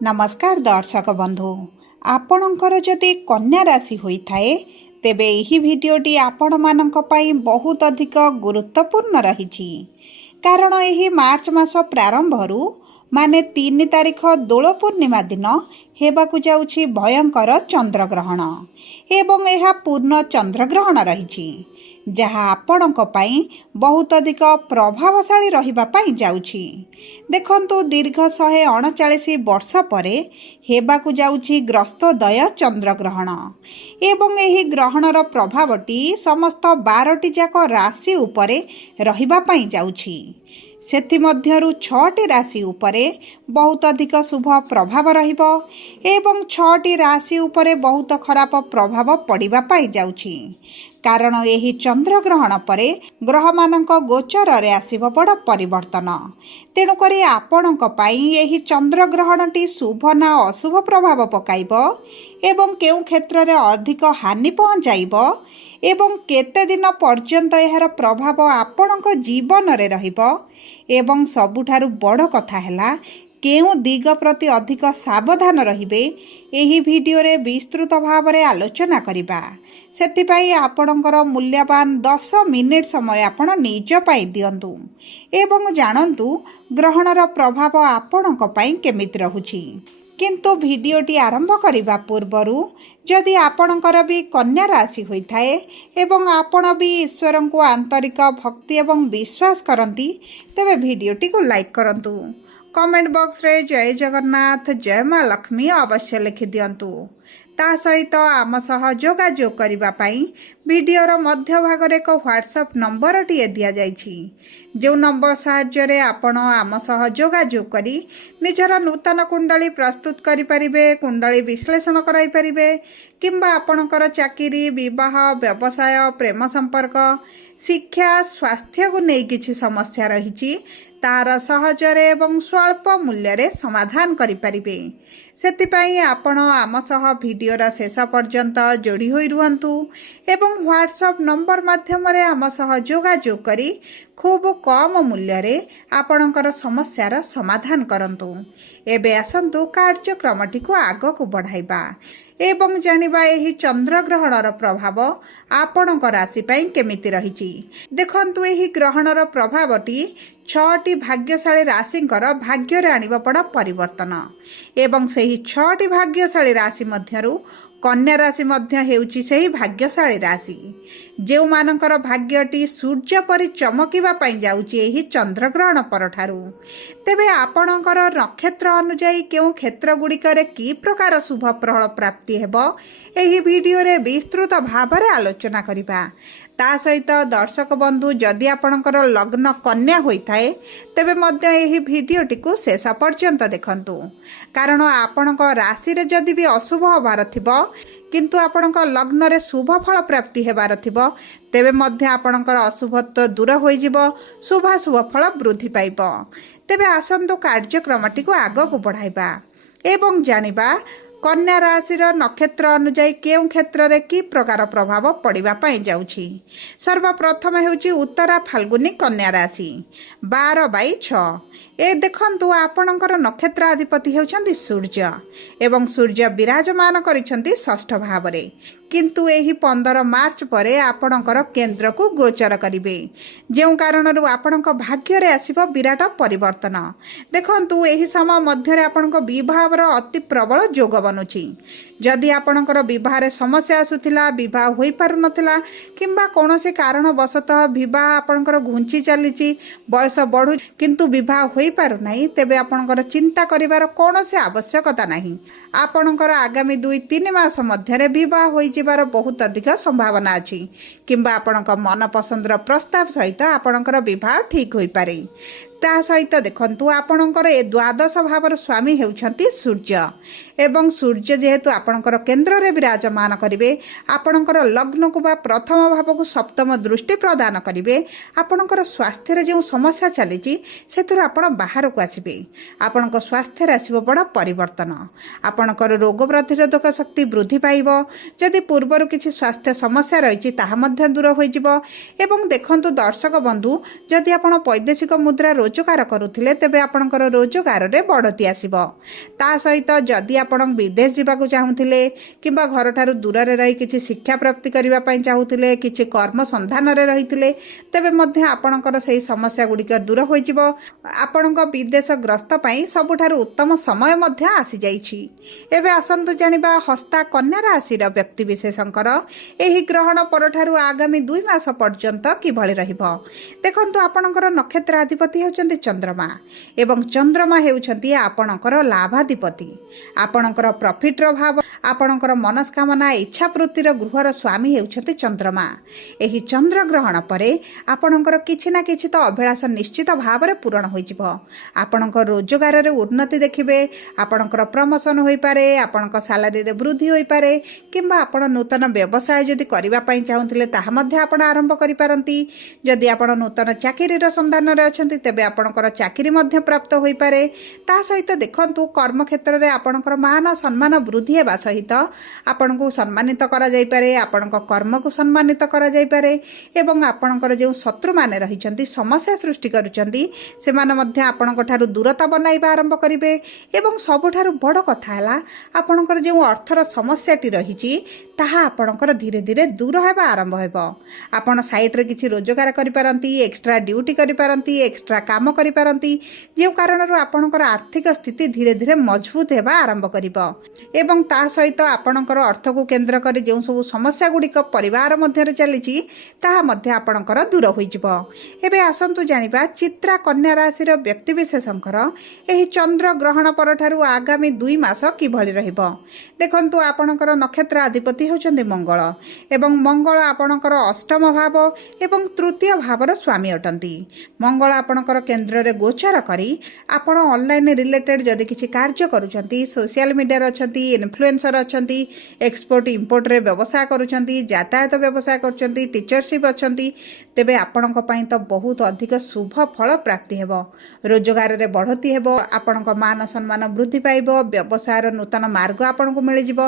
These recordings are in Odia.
नमस्कार दर्शक बंधु आपणकर जदि कन्या राशि होइथाए तेबे एही भिडियोटी आपण मानक पई बहुत अधिक गुरुत्वपूर्ण रही कारण एही मार्च मास प्रारंभरू माने 3 तारिख दोल पूर्णिमा दिन हेबाकु जाउछि भयंकर चंद्रग्रहण एवं यह पूर्ण चंद्रग्रहण रही जहाँ आपणक पई बहुत अधिक प्रभावशाली रहिबा पई जाउछि। देखंतु दीर्घ 139 वर्ष परे हेबाकु जाउछि ग्रस्तोदय चंद्रग्रहण एवं एही ग्रहणर प्रभावटी समस्त 12टी जाक राशि उपरे रहिबा पई जाउछि। सेथिमध्यरु 6टी राशि उपरे बहुत अधिक शुभ प्रभाव रहिबो एवं 6टी राशि उपरे बहुत खराब प्रभाव पड़िबा पाई जाउछि कारण एही चंद्रग्रहण परे ग्रह मानक गोचर रे आसीबो बड़ परिवर्तन। तेणु करी आपणक पाई एही चंद्रग्रहणटी शुभ ना अशुभ प्रभाव पकाइबो एवं केउ क्षेत्र रे अधिक हानि पहुंचाइबो एवं केते दिन पर्यंत एहार प्रभाव आपणक जीवन रे रहिबो एवं सबुठारु बड़ कथा हैला केउ दिग प्रति अधिक सावधान रहिबे एही भिडियो रे विस्तृत भाव रे आलोचना करिबा। सेतिपाई आपणकर मूल्यवान 10 मिनिट समय आपण निज पाई दियंतु एवं जानंतु ग्रहणर प्रभाव आपणक पाई केमिति रहुछि। किंतु भिडियोटी आरंभ करिबा पूर्वरु जदि आपणकर भी कन्या राशि होइथाए एवं आपण भी ईश्वर को आंतरिक भक्ति एवं विश्वास करंती तेबे भिडियोटी को लाइक करंतु। कमेंट बॉक्स रे जय जगन्नाथ जय माँ लक्ष्मी अवश्य लिखि दियंतु। ता सहित आम सह जोगाजोग करिबा पाई वीडियोर मध्य भाग रे एक व्हाट्सएप नंबर टी दिया जाइछि जो नंबर साहाय्य रे आपण आम सह जोगाजोग करी निजर नूतन कुंडली प्रस्तुत करि परिबे कुंडली विश्लेषण कराई परिबे किंबा आपणकर चाकरी विवाह व्यवसाय प्रेम संपर्क शिक्षा स्वास्थ्य को नहीं किछि समस्या रहिछि तार सहजरे एवं स्वल्प मूल्य रे समाधान करि परिबे। सेतिपाई आपण आम सह भिडियोर शेष पर्यंत जोड़ी होई रुहंतु एवं व्हाट्सएप नंबर माध्यम रे आम सह जोगाजोग करी खूब कम मूल्य रे आपणकर समस्यार समाधान करंतु। एबे आसंतु कार्यक्रमटी को आग को बढ़ाइबा एवं जानिबा एही चंद्रग्रहणर प्रभाव आपणक राशि पाई केमिति रहिछि। देखंतु एही ग्रहणर प्रभावटी 6टी भाग्यशाली राशिंकर भाग्य रे आनिबा पड़ा परिवर्तन एवं सेही 6टी भाग्यशाली राशि मध्यरु कन्या राशि मध्य हेउची सेही भाग्यशाली राशि जेउ मानकर भाग्यटी सूर्य परि चमकिबा पाई जाउची एही चंद्रग्रहण परठारु। तेबे आपणकर नक्षत्र अनुसार केउ क्षेत्र गुड़िकरे की प्रकार शुभ प्रफल प्राप्ति हेबो एही वीडियो रे विस्तृत भाव रे आलोचना करिबा। ता सहित दर्शक बंधु जदि आपणकर लग्न कन्या होइथाए तेबे मध्य एही भिडियोटी को शेष पर्यंत देखंतु कारण आपणक राशि रे जदि भी अशुभ होबार थिबो किंतु आपणक लग्न रे शुभ फल प्राप्ति हेबार थिबो तेबे मध्य आपणकर अशुभत्व दूर होई जिवो शुभाशुभ फल वृद्धि पाइबो। तेबे आसंतु कार्यक्रमटी को आग को बढ़ाइबा एवं जानिबा कन्या राशिर नक्षत्र अनुसार केउ क्षेत्र रे की प्रकार प्रभाव पड़िबा पाई जाउछि। सर्वप्रथम हेउछि उत्तरा फाल्गुनी कन्या राशि 12/6 ए देखंतु आपणकर नक्षत्र अधिपति हेउछंती सूर्य एवं सूर्य विराजमान करिसंती षष्ठ भाव रे किंतु एही 15 मार्च परे आपणकर केंद्र को गोचर करिवे जेउ कारणरु आपणक भाग्य रे आसीबो विराट परिवर्तन। देखंतु एही समय मध्य रे आपणक विवाहर अति प्रबल जोग बनुछि। जदि आपणकर विवाह रे समस्या आसुथिला विवाह होई पारु नथिला किंबा कोनोसी कारण वशतः विवाह आपणकर घुंची चलीछि बयस बढ़ु किंतु विवाह होई पारु नाही तेबे आपणकर चिंता करिवार कोनोसी आवश्यकता नाही। आपणकर आगामी 2-3 मास मध्य रे विवाह होई जिबार बहुत अधिक संभावना अछि किंबा आपणक मन पसंदर प्रस्ताव सहित आपणकर विवाह ठीक होई पारे। ता सहित देखंतु आपणकर ए द्वादश भावर स्वामी हेउछंती सूर्य एवं सूर्य जेहेतु आपणकर केंद्र रे विराजमान करिवे आपणकर लग्न को बा प्रथम भाव को सप्तम दृष्टि प्रदान करिवे आपणकर स्वास्थ्य रे जो समस्या चलीछि सेथुर आपण बाहर को आसीबे आपणक स्वास्थ्य रे आसीबो बड़ परिवर्तन आपणकर रोग प्रतिरोधक शक्ति वृद्धि पाइबो जदि पूर्वर किछि स्वास्थ्य समस्या रहिछि ताहा मध्य दूर होई जिवो। एवं देखंतु दर्शक बंधु जदि आपण वैदेशिक मुद्रा ରୋଜଗାର କରୁଥିଲେ ତେବେ ଆପଣଙ୍କର ରୋଜଗାରରେ ବଢ଼ତି ଆସିବ। ତା ସହିତ ଯଦି ଆପଣ ବିଦେଶ ଯିବାକୁ ଚାହୁଁଥିଲେ କିମ୍ବା ଘରଠାରୁ ଦୂରରେ ରହି କିଛି ଶିକ୍ଷା ପ୍ରାପ୍ତି କରିବା ପାଇଁ ଚାହୁଁଥିଲେ, କିଛି କର୍ମ ସନ୍ଧାନରେ ରହିଥିଲେ, ତେବେ ମଧ୍ୟ ଆପଣଙ୍କର ସେହି ସମସ୍ୟା ଗୁଡ଼ିକ ଦୂର ହୋଇଯିବ। ଆପଣଙ୍କ ବିଦେଶ ଗ୍ରସ୍ତ ପାଇଁ ସବୁଠାରୁ ଉତ୍ତମ ସମୟ ମଧ୍ୟ ଆସିଯାଇଛି। ଏବେ ଆସନ୍ତୁ ଜାଣିବା ହସ୍ତା କନ୍ୟା ରାଶିର ବ୍ୟକ୍ତିବିଶେଷଙ୍କର ଏହି ଗ୍ରହଣ ପରଠାରୁ ଆଗାମୀ 2 ମାସ ପର୍ଯ୍ୟନ୍ତ କିଭଳି ରହିବ। ଦେଖନ୍ତୁ, ଆପଣଙ୍କର ନକ୍ଷତ୍ରାଧିପତି ହେଉଛନ୍ତି ଚନ୍ଦ୍ରମା ଏବଂ ଚନ୍ଦ୍ରମା ହେଉଛନ୍ତି ଆପଣଙ୍କର ଲାଭାଧିପତି। ଆପଣଙ୍କର ପ୍ରଫିଟ୍ର ଭାବ, ଆପଣଙ୍କର ମନସ୍କାମନା ଇଚ୍ଛାବୃତ୍ତିର ଗୃହର ସ୍ୱାମୀ ହେଉଛନ୍ତି ଚନ୍ଦ୍ରମା। ଏହି ଚନ୍ଦ୍ରଗ୍ରହଣ ପରେ ଆପଣଙ୍କର କିଛି ନା କିଛି ତ ଅଭିଳାଷ ନିଶ୍ଚିତ ଭାବରେ ପୂରଣ ହୋଇଯିବ। ଆପଣଙ୍କ ରୋଜଗାରରେ ଉନ୍ନତି ଦେଖିବେ, ଆପଣଙ୍କର ପ୍ରମୋସନ୍ ହୋଇପାରେ, ଆପଣଙ୍କ ସାଲାରୀରେ ବୃଦ୍ଧି ହୋଇପାରେ କିମ୍ବା ଆପଣ ନୂତନ ବ୍ୟବସାୟ ଯଦି କରିବା ପାଇଁ ଚାହୁଁଥିଲେ ତାହା ମଧ୍ୟ ଆପଣ ଆରମ୍ଭ କରିପାରନ୍ତି। ଯଦି ଆପଣ ନୂତନ ଚାକିରିର ସନ୍ଧାନରେ ଅଛନ୍ତି ତେବେ ଆପଣଙ୍କର ଚାକିରି ମଧ୍ୟ ପ୍ରାପ୍ତ ହୋଇପାରେ। ତା ସହିତ ଦେଖନ୍ତୁ, କର୍ମକ୍ଷେତ୍ରରେ ଆପଣଙ୍କର ମାନ ସମ୍ମାନ ବୃଦ୍ଧି ହେବା ସହିତ ଆପଣଙ୍କୁ ସମ୍ମାନିତ କରାଯାଇପାରେ, ଆପଣଙ୍କ କର୍ମକୁ ସମ୍ମାନିତ କରାଯାଇପାରେ ଏବଂ ଆପଣଙ୍କର ଯେଉଁ ଶତ୍ରୁମାନେ ରହିଛନ୍ତି, ସମସ୍ୟା ସୃଷ୍ଟି କରୁଛନ୍ତି, ସେମାନେ ମଧ୍ୟ ଆପଣଙ୍କ ଠାରୁ ଦୂରତା ବନାଇବା ଆରମ୍ଭ କରିବେ। ଏବଂ ସବୁଠାରୁ ବଡ଼ କଥା ହେଲା, ଆପଣଙ୍କର ଯେଉଁ ଅର୍ଥର ସମସ୍ୟାଟି ରହିଛି ତାହା ଆପଣଙ୍କର ଧୀରେ ଧୀରେ ଦୂର ହେବା ଆରମ୍ଭ ହେବ। ଆପଣ ସାଇଟ୍ରେ କିଛି ରୋଜଗାର କରିପାରନ୍ତି, ଏକ୍ସଟ୍ରା ଡ୍ୟୁଟି କରିପାରନ୍ତି, ଏକ୍ସଟ୍ରା କାମ କରିପାରନ୍ତି, ଯେଉଁ କାରଣରୁ ଆପଣଙ୍କର ଆର୍ଥିକ ସ୍ଥିତି ଧୀରେ ଧୀରେ ମଜବୁତ ହେବା ଆରମ୍ଭ କରିବ। ଏବଂ ତା ସହିତ ଆପଣଙ୍କର ଅର୍ଥକୁ କେନ୍ଦ୍ର କରି ଯେଉଁ ସବୁ ସମସ୍ୟା ଗୁଡ଼ିକ ପରିବାର ମଧ୍ୟରେ ଚାଲିଛି ତାହା ମଧ୍ୟ ଆପଣଙ୍କର ଦୂର ହୋଇଯିବ। ଏବେ ଆସନ୍ତୁ ଜାଣିବା ଚିତ୍ରା କନ୍ୟା ରାଶିର ବ୍ୟକ୍ତିବିଶେଷଙ୍କର ଏହି ଚନ୍ଦ୍ରଗ୍ରହଣ ପରଠାରୁ ଆଗାମୀ 2 ମାସ କିଭଳି ରହିବ। ଦେଖନ୍ତୁ, ଆପଣଙ୍କର ନକ୍ଷତ୍ରାଧିପତି ହେଉଛନ୍ତି ମଙ୍ଗଳ ଏବଂ ମଙ୍ଗଳ ଆପଣଙ୍କର ଅଷ୍ଟମ ଭାବ ଏବଂ ତୃତୀୟ ଭାବର ସ୍ୱାମୀ ଅଟନ୍ତି। ମଙ୍ଗଳ ଆପଣଙ୍କର କେନ୍ଦ୍ରରେ ଗୋଚର କରି ଆପଣ ଅନଲାଇନ୍ ରିଲେଟେଡ୍ ଯଦି କିଛି କାର୍ଯ୍ୟ କରୁଛନ୍ତି, ସୋସିଆଲ ମିଡ଼ିଆରେ ଅଛନ୍ତି, ଇନଫ୍ଲୁଏନ୍ସର ଅଛନ୍ତି, ଏକ୍ସପୋର୍ଟ ଇମ୍ପୋର୍ଟରେ ବ୍ୟବସାୟ କରୁଛନ୍ତି, ଯାତାୟାତ ବ୍ୟବସାୟ କରୁଛନ୍ତି, ଟିଚରସିପ୍ ଅଛନ୍ତି, ତେବେ ଆପଣଙ୍କ ପାଇଁ ତ ବହୁତ ଅଧିକ ଶୁଭ ଫଳ ପ୍ରାପ୍ତି ହେବ। ରୋଜଗାରରେ ବଢ଼ତି ହେବ, ଆପଣଙ୍କ ମାନ ସମ୍ମାନ ବୃଦ୍ଧି ପାଇବ, ବ୍ୟବସାୟର ନୂତନ ମାର୍ଗ ଆପଣଙ୍କୁ ମିଳିଯିବ।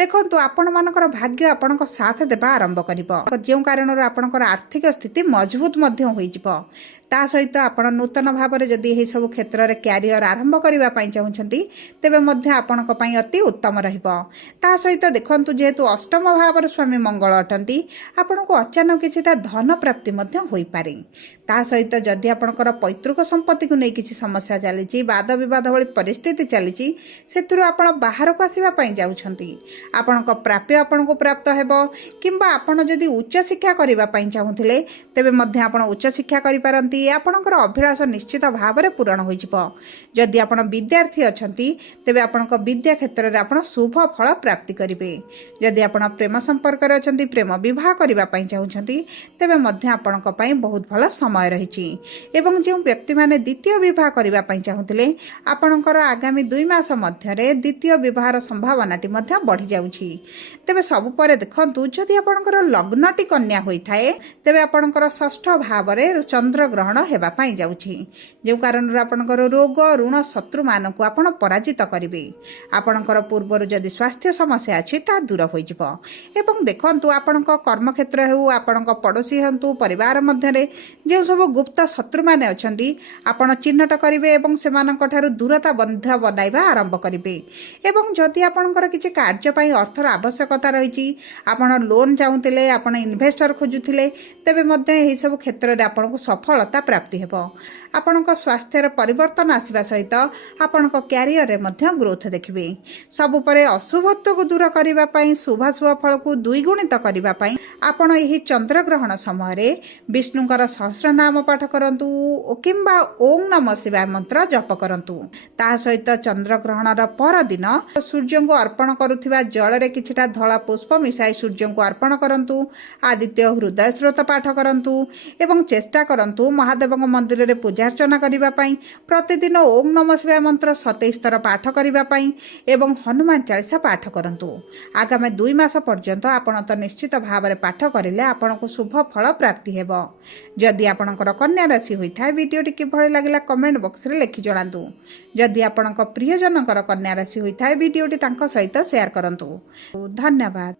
ଦେଖନ୍ତୁ, ଆପଣମାନଙ୍କର ଭାଗ୍ୟ ଆପଣଙ୍କ ସାଥ ଦେବା ଆରମ୍ଭ କରିବ, ଯେଉଁ କାରଣରୁ ଆପଣଙ୍କର ଆର୍ଥିକ ସ୍ଥିତି ମଜବୁତ ମଧ୍ୟ ହୋଇଯିବ। ତା ସହିତ ଆପଣ ନୂତନ ଭାବରେ ଯଦି ଏହିସବୁ କ୍ଷେତ୍ରରେ କ୍ୟାରିୟର ଆରମ୍ଭ କରିବା ପାଇଁ ଚାହୁଁଛନ୍ତି ତେବେ ମଧ୍ୟ ଆପଣଙ୍କ ପାଇଁ ଅତି ଉତ୍ତମ ରହିବ। ତା ସହିତ ଦେଖନ୍ତୁ, ଯେହେତୁ ଅଷ୍ଟମ ଭାବର ସ୍ୱାମୀ ମଙ୍ଗଳ ଅଟନ୍ତି, ଆପଣଙ୍କୁ ଅଚାନକ କିଛିଟା ଧନ ପ୍ରାପ୍ତି ମଧ୍ୟ ହୋଇପାରେ। ତା ସହିତ ଯଦି ଆପଣଙ୍କର ପୈତୃକ ସମ୍ପତ୍ତିକୁ ନେଇ କିଛି ସମସ୍ୟା ଚାଲିଛି, ବାଦ ବିବାଦ ଭଳି ପରିସ୍ଥିତି ଚାଲିଛି, ସେଥିରୁ ଆପଣ ବାହାରକୁ ଆସିବା ପାଇଁ ଯାଉଛନ୍ତି, ଆପଣଙ୍କ ପ୍ରାପ୍ୟ ଆପଣଙ୍କୁ ପ୍ରାପ୍ତ ହେବ। କିମ୍ବା ଆପଣ ଯଦି ଉଚ୍ଚଶିକ୍ଷା କରିବା ପାଇଁ ଚାହୁଁଥିଲେ ତେବେ ମଧ୍ୟ ଆପଣ ଉଚ୍ଚଶିକ୍ଷା କରିପାରନ୍ତି। ଆପଣଙ୍କର ଅଭିଳାଷ ନିଶ୍ଚିତ ଭାବରେ ପୂରଣ ହୋଇଯିବ। ଯଦି ଆପଣ ବିଦ୍ୟାର୍ଥୀ ଅଛନ୍ତି ତେବେ ଆପଣଙ୍କ ବିଦ୍ୟା କ୍ଷେତ୍ରରେ ଆପଣ ଶୁଭ ଫଳ ପ୍ରାପ୍ତି କରିବେ। ଯଦି ଆପଣ ପ୍ରେମ ସମ୍ପର୍କରେ ଅଛନ୍ତି, ପ୍ରେମ ବିବାହ କରିବା ପାଇଁ ଚାହୁଁଛନ୍ତି, ତେବେ ମଧ୍ୟ ଆପଣଙ୍କ ପାଇଁ ବହୁତ ଭଲ ସମୟ ରହିଛି। ଏବଂ ଯେଉଁ ବ୍ୟକ୍ତିମାନେ ଦ୍ୱିତୀୟ ବିବାହ କରିବା ପାଇଁ ଚାହୁଁଥିଲେ, ଆପଣଙ୍କର ଆଗାମୀ 2 ମାସ ମଧ୍ୟରେ ଦ୍ୱିତୀୟ ବିବାହର ସମ୍ଭାବନାଟି ମଧ୍ୟ ବଢ଼ିଯାଉଛି। ତେବେ ସବୁ ପରେ ଦେଖନ୍ତୁ, ଯଦି ଆପଣଙ୍କର ଲଗ୍ନଟି କନ୍ୟା ହୋଇଥାଏ ତେବେ ଆପଣଙ୍କର ଷଷ୍ଠ ଭାବରେ ଚନ୍ଦ୍ରଗ୍ରହଣ ହେବା ପାଇଁ ଯାଉଛି, ଯେଉଁ କାରଣରୁ ଆପଣଙ୍କର ରୋଗ ଋଣ ଶତ୍ରୁମାନଙ୍କୁ ଆପଣ ପରାଜିତ କରିବେ। ଆପଣଙ୍କର ପୂର୍ବରୁ ଯଦି ସ୍ୱାସ୍ଥ୍ୟ ସମସ୍ୟା ଅଛି ତାହା ଦୂର ହୋଇଯିବ। ଏବଂ ଦେଖନ୍ତୁ, ଆପଣଙ୍କ କର୍ମକ୍ଷେତ୍ର ହେଉ, ଆପଣଙ୍କ ପଡ଼ୋଶୀ ହୁଅନ୍ତୁ, ପରିବାର ମଧ୍ୟରେ ଯେଉଁ ସବୁ ଗୁପ୍ତ ଶତ୍ରୁମାନେ ଅଛନ୍ତି ଆପଣ ଚିହ୍ନଟ କରିବେ ଏବଂ ସେମାନଙ୍କ ଠାରୁ ଦୂରତା ବନ୍ଧ ବନାଇବା ଆରମ୍ଭ କରିବେ। ଏବଂ ଯଦି ଆପଣଙ୍କର କିଛି କାର୍ଯ୍ୟ ପାଇଁ ଅର୍ଥର ଆବଶ୍ୟକତା ରହିଛି, ଆପଣ ଲୋନ୍ ଚାହୁଁଥିଲେ, ଆପଣ ଇନଭେଷ୍ଟର ଖୋଜୁଥିଲେ, ତେବେ ମଧ୍ୟ ଏହିସବୁ କ୍ଷେତ୍ରରେ ଆପଣଙ୍କୁ ସଫଳତା ପ୍ରାପ୍ତି ହେବ। ଆପଣଙ୍କ ସ୍ୱାସ୍ଥ୍ୟର ପରିବର୍ତ୍ତନ ଆସିବା ସହିତ ଆପଣଙ୍କ କ୍ୟାରିୟରରେ ମଧ୍ୟ ଗ୍ରୋଥ ଦେଖିବେ। ସବୁ ପରେ ଅଶୁଭତ୍ୱକୁ ଦୂର କରିବା ପାଇଁ, ଶୁଭାଶୁଭ ଫଳକୁ ଦ୍ୱିଗୁଣିତ କରିବା ପାଇଁ ଆପଣ ଏହି ଚନ୍ଦ୍ରଗ୍ରହଣ ସମୟରେ ବିଷ୍ଣୁଙ୍କର ସହସ୍ରନାମ ପାଠ କରନ୍ତୁ କିମ୍ବା ଓಂ ନମଃ ଶିବାୟ ମନ୍ତ୍ର ଜପ କରନ୍ତୁ। ତା ସହିତ ଚନ୍ଦ୍ରଗ୍ରହଣର ପରଦିନ ସୂର୍ଯ୍ୟଙ୍କୁ ଅର୍ପଣ କରୁଥିବା ଜଳରେ କିଛିଟା ଧଳା ପୁଷ୍ପ ମିଶାଇ ସୂର୍ଯ୍ୟଙ୍କୁ ଅର୍ପଣ କରନ୍ତୁ। ଆଦିତ୍ୟ ହୃଦୟ ସ୍ରୋତ ପାଠ କରନ୍ତୁ ଏବଂ ଚେଷ୍ଟା କରନ୍ତୁ ମହାଦେବଙ୍କ ମନ୍ଦିରରେ ପୂଜାର୍ଚ୍ଚନା କରିବା ପାଇଁ। ପ୍ରତିଦିନ ଓಂ ନମଃ ଶିବାୟ ମନ୍ତ୍ର 27 ଥର ପାଠ କରିବା ପାଇଁ ଏବଂ ହନୁମାନ ଚାଳିଶା ପାଠ କରନ୍ତୁ। ଆଗାମୀ 2 ମାସ ପର୍ଯ୍ୟନ୍ତ ଆପଣ ତ ନିଶ୍ଚିତ ଭାବରେ ପାଠ କରିଲେ ଆପଣଙ୍କୁ ଶୁଭ ଫଳ ପ୍ରାପ୍ତି ହେବ। ଯଦି ଆପଣଙ୍କର କନ୍ୟା ରାଶି ହୋଇଥାଏ, ଭିଡ଼ିଓଟି କିଭଳି ଲାଗିଲା କମେଣ୍ଟ ବକ୍ସରେ ଲେଖି ଜଣାନ୍ତୁ। ଯଦି ଆପଣଙ୍କ ପ୍ରିୟଜନଙ୍କର କନ୍ୟା ରାଶି ହୋଇଥାଏ, ଭିଡ଼ିଓଟି ତାଙ୍କ ସହିତ ସେୟାର କରନ୍ତୁ। ଧନ୍ୟବାଦ।